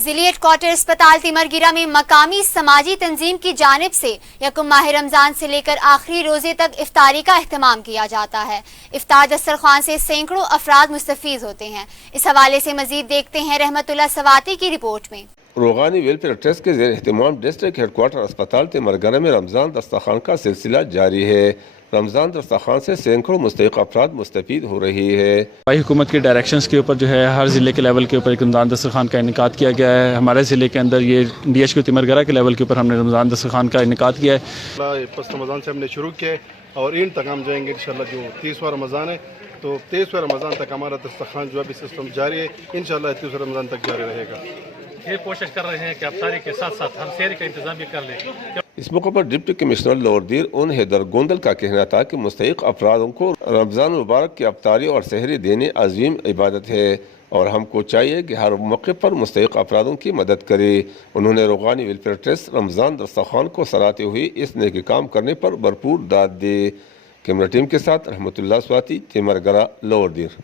ضلع head quarter اسپتال تیمرگیرہ میں مقامی سماجی تنظیم کی جانب سے یکم ماہ رمضان سے لے کر آخری روزے تک افطاری کا اہتمام کیا جاتا ہے۔ افطار دسترخوان سے سینکڑوں افراد مستفید ہوتے ہیں۔ اس حوالے سے مزید دیکھتے ہیں رحمت اللہ سواتی کی رپورٹ میں۔ روغانی ویلفیئر ٹرسٹ کے زیر اہتمام ڈسٹرکٹ ہیڈ کوارٹر اسپتال تیمرگیرہ میں رمضان دسترخوان کا سلسلہ جاری ہے۔ رمضان دسترخوان سے سینکڑوں مستحق افراد مستفید ہو رہی ہے۔ حکومت کے ڈائریکشنز کے اوپر جو ہے ہر ضلع کے لیول کے اوپر ایک رمضان دسترخوان کا انعقاد کیا گیا ہے۔ ہمارے ضلع کے اندر یہ ڈی ایچ کیو تیمرگیرہ کے لیول کے اوپر ہم نے رمضان دسترخوان کا انعقاد کیا ہے۔ پس رمضان سے ہم نے شروع کیا اور اینڈ تک ہم جائیں گے انشاءاللہ۔ جو 30واں رمضان ہے تو 23واں رمضان تک ہمارا دسترخوان جو ابھی سسٹم جاری ہے، انشاءاللہ 30واں رمضان تک جاری رہے گا۔ یہ کوشش کر رہے ہیں کہ افطاری کے ساتھ ساتھ ہم سحری کا انتظام بھی کر لیں۔ اس موقع پر ڈپٹی کمشنر لوور دیر اون حیدر گوندل کا کہنا تھا کہ مستحق افرادوں کو رمضان مبارک کی افطاری اور سحری دینے عظیم عبادت ہے اور ہم کو چاہیے کہ ہر موقع پر مستحق افرادوں کی مدد کرے۔ انہوں نے روغانی ویلفیئر ٹرسٹ رمضان دسترخوان کو سراہتے ہوئے اس نیکی کام کرنے پر بھرپور داد دی۔ کیمرہ ٹیم کے ساتھ رحمت اللہ سواتی، تیمرگیرہ، لوور دیر۔